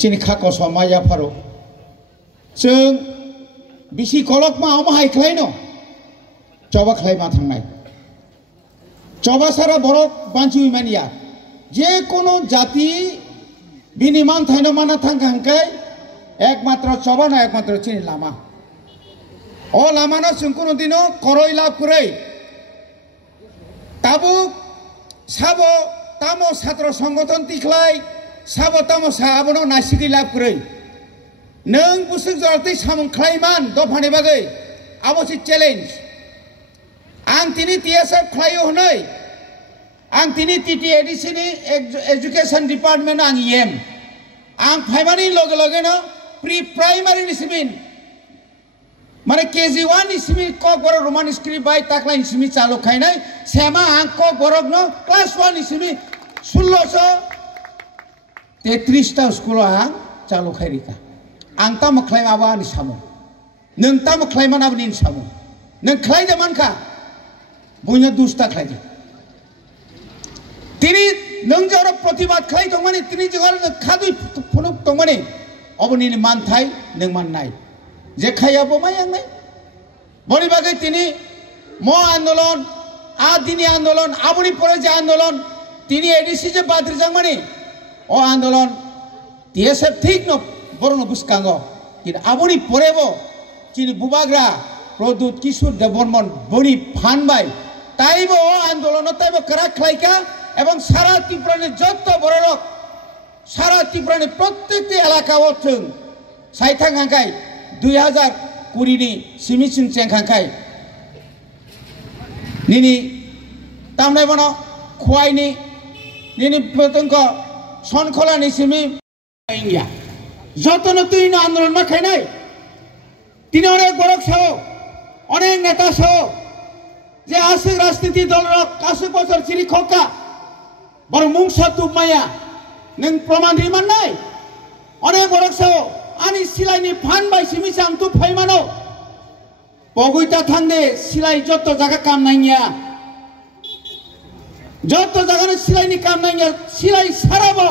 चिनि खाको समाया फारो जों बिसि कलक मा हाय खालायनो चबा खालाय मा थांनाय चबा सारा बरक बांचि मानिया जे कोनो जाति बिनि मान थाइनो माना थांखांखाय एकमात्र चबा ना एकमात्र चिनि लामा ओ लामा ना जों कोनो दिनो करय लाभ करै ताबु साबो तामो छात्र संगठन तिखलाय साबो तामो साबनो नासिगै लाभ करै नों बुसुक जरतै सामं खालायमान दफानि बागै आबोसि चेलेन्ज आं तिनि टीएसएफ खालायो हनै आं तिनि टीटीएडीसी नि एजुकेशन डिपार्टमेंट आं एम आं फाइमानि लगे लगे न प्री प्राइमारी निसिमिन माने केजी 1 निसिमिन क बर रोमान स्क्रिप्ट बाय ताकला निसिमि चालु खायनाय सेमा आं क बरक न क्लास 1 निसिमि 1633 ता स्कुल आं चालु खायरिका आं ता मखलाय माबा नि सामु नों ता मखलाय मानाबो नि सामु नों खायदे मानखा बुइनो दुस्ता खायदे तिनी नों जर प्रतिबाद खाय दं माने तिनी जगर खादुइ फुनुक दं माने अबनि मानथाय नों माननाय जे खायाबो मायांनाय बनि बागै तिनी म आन्दोलन आ दिनी आन्दोलन आबनि परे जे आन्दोलन तिनी एडीसी जे बाद्रिजां माने ओ आन्दोलन टीएसएफ ठीक न बरनो बुसकांगो कि आबनि परेबो चिनि बुबाग्रा प्रदुत किशोर देवबर्मन बनि फानबाय ताइबो ओ आन्दोलन ताइबो करा खायका এবং সারা ত্রিপুরানি যত বড় লোক সারা ত্রিপুরানি প্রত্যেকটি এলাকাও থং সাইথাং হাঙ্কাই 2020 नि সিমিচিং চেং হাঙ্কাই নিনি তামনাই বনো খোয়াইনি নিনি পতঙ্গ সনখলানি সিমি ইন্ডিয়া যতন তুইন আন্দোলন মা খাইনাই তিনি অনেক বড় সহ অনেক নেতা সহ যে আসে রাজনীতি দলের কাছে বছর চিরি খোকা বড় মুংসা তুমায়া নং প্রমাণ দিমান নাই অনেক বড় সহ আনি সিলাইনি ফান বাই সিমিসাং তু ফাইমানো পগুইতা থাংদে সিলাই যত জায়গা কাম নাইয়া যত জায়গা সিলাইনি কাম নাইয়া সিলাই সারাবো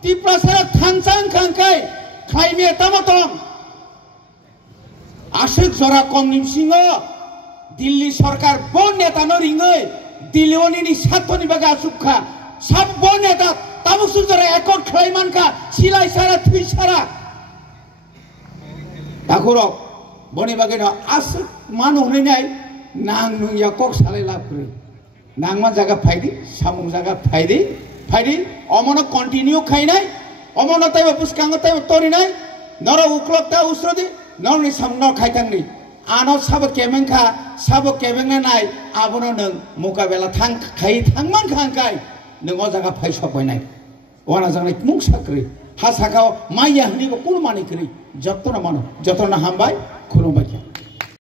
ত্রিপুরা সারা থাংসাং খাংকাই খাইমে তামতং আশিক জরা কম নিমসিংহ দিল্লি সরকার বন নেতা ন রিঙै দিল্লিওনি সাতনি বাগা সুখা সব বন নেতা তামুসুক জরা একট খাইমানকা সিলাই সারা থুই সারা তাকরক বনি বাগে ন আস মান হইনাই নাং নুইয়া কক সালাই লাভ করে নাংমা জায়গা ফাইদি সামুং জায়গা ফাইদি অমন কন্টিনিউ খাইনাই অমন তাইবা পুস্কাঙ্গ তাইবা তরিনাই নর উকলকতা উসরদি নরনি সামন খাইতাংনি आनो साबो केमेंखा साबो केमेंना नाय आबोनो नों मुकाबेला थां खाय थांमान खांखाय नों अ जागा फायसबायनाय वाना जानाय मुं साख्रि हा साखाव माइया हनिबो कुल मानिख्रि जत्तन मानो जत्तन हामबाय खुलुमबाय।